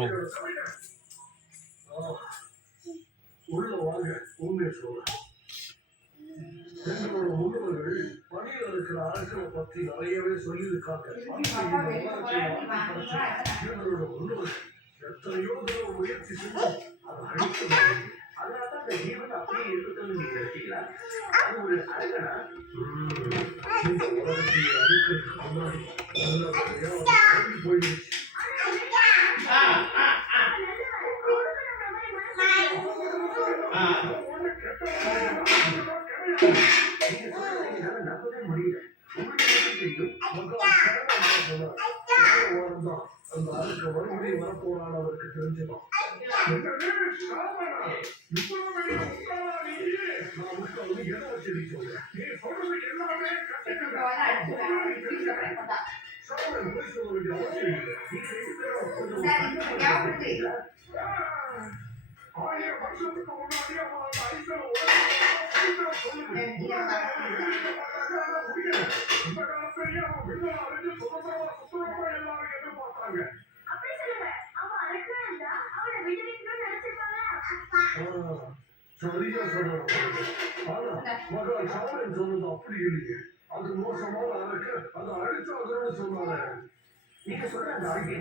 வரும். உள்ள வாங்க, உண்மையை சொல்றேன். எங்களோட முன்னோர்கள் பணியில இருக்கிற ஆட்களை பத்தி நிறையவே சொல்லியிருக்காங்க. இவங்களோட முன்னோர்கள் எத்தனையோ தடவை முயற்சி செஞ்சு அதை அழிக்க முடியும். அதனாலதான் இந்த ஜீவன் அப்படியே இருக்கட்டும் நீங்க நினைச்சீங்களா? அது ஒரு அழகனா இந்த உலகத்தை அழிக்கிறதுக்கு முன்னாடி நல்லபடியா போயிடுச்சு. நம்பவே முடியல. அந்த அதுக்கு மறுபடியும் வரப்போறான்னு அவருக்கு தெரிஞ்சுதான். எதை வச்சு சொல்றேன்? நீ சொல்றது எல்லாமே சொல்ல வேண்டிய அவசியம் இல்லை. 1000 வருஷத்துக்கு முன்னாடி அவன் ஐஸ்வர சொல்லுங்க. இந்த காலத்திலேயே அவன் விடுதலை அறிஞ்சு சுதந்திரமா சுத்தரமா எல்லாரும் எதிர்பார்த்தாங்க. சரியா சொல்லணும். ஆனா மகள் சாமன் சொன்னது அப்படி இல்லையே. அது மோசமான அழகு, அதை அழிச்சாங்கன்னு சொன்னாங்க. நீங்க சொல்ற அந்த ஆகிய